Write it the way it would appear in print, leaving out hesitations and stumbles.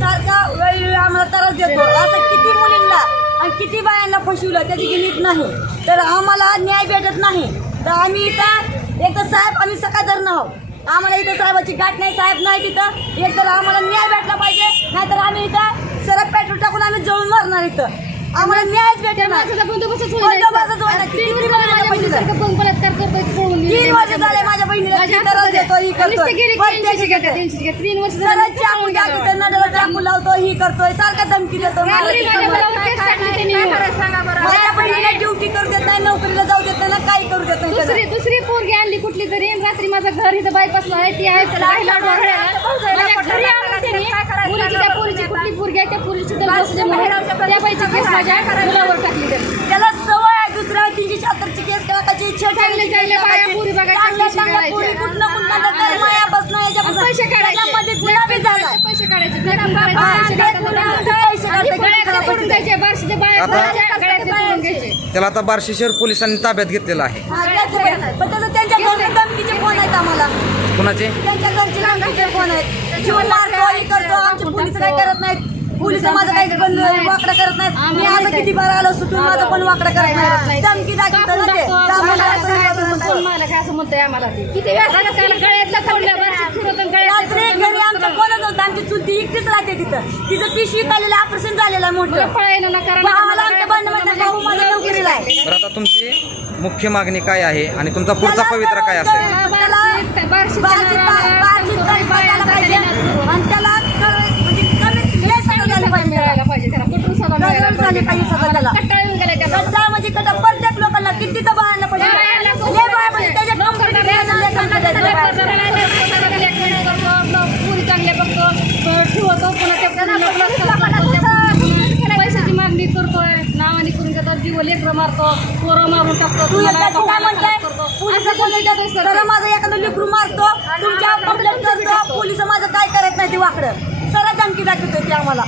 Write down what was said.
सारखा वेळोवेळी आम्हाला त्रास देतो. असं किती मुलींना आणि किती बायांना फसवलं त्याची गिनीत नाही. तर आम्हाला न्याय भेटत नाही. तर आम्ही इथं एक तर साहेब आम्ही सकाळधरणं आहोत. आम्हाला इथं साहेबाची गाठ नाही, साहेब नाही तिथं. एक तर आम्हाला न्याय भेटला पाहिजे, नाहीतर आम्ही इथं सरळ पेट्रोल टाकून आम्ही जळून मारणार इथं. आम्हाला न्यायच भेटेल ना. 3 वर्ष झाले माझ्या बहिणीला त्रास देतो, ही करतोय, नडला चाकू लावतो, ही करतोय, सारखा धमकी देतो. माझ्या बहिणीला ड्युटी करू देत नाही, नोकरीला जाऊ देत नाही, काही करू देत नाही. दुसरी पोरगी आणली कुठली तरी. रात्री माझं घर इथं बायपासला आहे, ती आहे पोरीची कुठली पोरगी आहे त्या पोरीची त्या बाईची केस माझ्या मुलावर टाकली. त्याला सवय आहे दुसऱ्या 376 केस करायची इच्छा. चांगल्या बाया पोरी बघायच्या, पैसे त्याला आता बार्शी शहर पोलिसांनी ताब्यात घेतलेला आहे. पण त्याचं त्यांच्या घरचे धमकीचे फोन आहेत आम्हाला. कुणाचे? त्यांच्या घरचे धमकीचे फोन आहेत. जीवन मारतो, हे करतो. आमचे पोलीस काय करत नाहीत. पोलीस माझं काही पण वाकडं करत नाहीत. मी असं किती बार आलो सुटून माझं पण वाकडं करत नाही. धमकी दाखवतं ना ते. काय असं म्हणतोय आम्हाला किती रात्री घरी आमच्या कोणच नव्हतं. आमची चुलती एकटीच राहते तिथं. तिचं पिशवी काढलेलं ऑपरेशन झालेलं आहे मोठं. आम्हाला आमच्या बंधूमध्ये भाऊ माझ्या नोकरीला आहे. तर आता तुमची मुख्य मागणी काय आहे आणि तुमचा पुढचा पवित्रा काय असेल? म्हणजे प्रत्येक लोकांना किती तर बाळांना पाहिजे. पैशाची मागणी करतोय, नावाने करून घेतात, जीव लेकरं मारतो, पोरं मारून टाकतो. माझं एखादं लेकरू मारतो, तुमच्या कंप्लेंट करतो, पोलिस माझं काय करत नाही ते वाकडं. सरळ धमकी दाखवतोय ते आम्हाला.